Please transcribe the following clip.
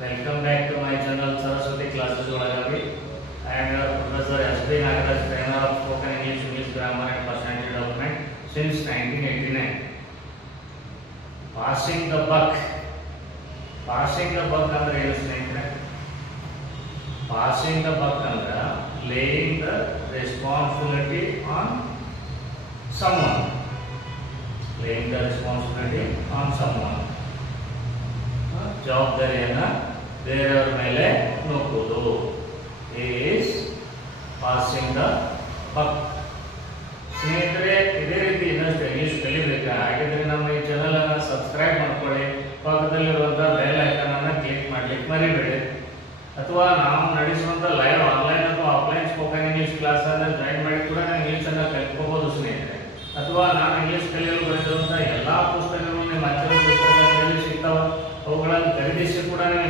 Welcome back to my channel Saraswati Classes Olagavi. I am your Professor S.B. Nagaraj, trainer of spoken English, English grammar and personality development since 1989. Passing the buck. Passing the buck ಅಂದ್ರೆ ಏನು ಸ್ನೇಹಿತರೆ? Passing the buck ಅಂದ್ರೆ laying the responsibility on someone. Laying the responsibility on someone. ಜವಾಬ್ದಾರಿಯನ್ನ ಬೇರೆಯವರ ಮೇಲೆ ನೂಕುವುದು is passing the ಬಕ್. ಸ್ನೇಹಿತರೆ, ಇದೇ ರೀತಿ ಇನ್ನಷ್ಟು ಇಂಗ್ಲಿಷ್ ಕಲಿಬೇಕಾ? ಹಾಗಿದ್ರೆ ನಮ್ಮ ಈ ಚಾನಲ್ ಅನ್ನು ಸಬ್ಸ್ಕ್ರೈಬ್ ಮಾಡ್ಕೊಳ್ಳಿ, ಪಕ್ಕದಲ್ಲಿರುವಂತಹ ಬೆಲ್ ಐಕಾನ್ ಅನ್ನು ಕ್ಲಿಕ್ ಮಾಡ್ಲಿಕ್ಕೆ ಮರಿಬೇಡಿ. ಅಥವಾ ನಾವು ನಡೆಸುವಂತ ಲೈವ್ ಆನ್ಲೈನ್ ಅಥವಾ ಆಫ್ಲೈನ್ ಸ್ಪೋಕನ್ ಇಂಗ್ಲಿಷ್ ಕ್ಲಾಸ್ ಅನ್ನು ಜಾಯಿನ್ ಮಾಡಿ ಕೂಡ ನಾವು ಇಂಗ್ಲಿಷ್ ಅನ್ನು ಕಲಿತ್ಕೋಬಹುದು ಸ್ನೇಹಿತರೆ. ಅಥವಾ ನಾನು ಇಂಗ್ಲಿಷ್ ಕಲಿಯಲು ಬರೆದಿರುವಂತಹ ಎಲ್ಲಾ ಪುಸ್ತಕಗಳು ನಿಮ್ಮ ಹತ್ತಿರ ಪುಸ್ತಕದಲ್ಲಿ ಸಿಗ್ತಾವ, ಅವುಗಳನ್ನು ಖರೀದಿಸಿ ಕೂಡ ನೀವು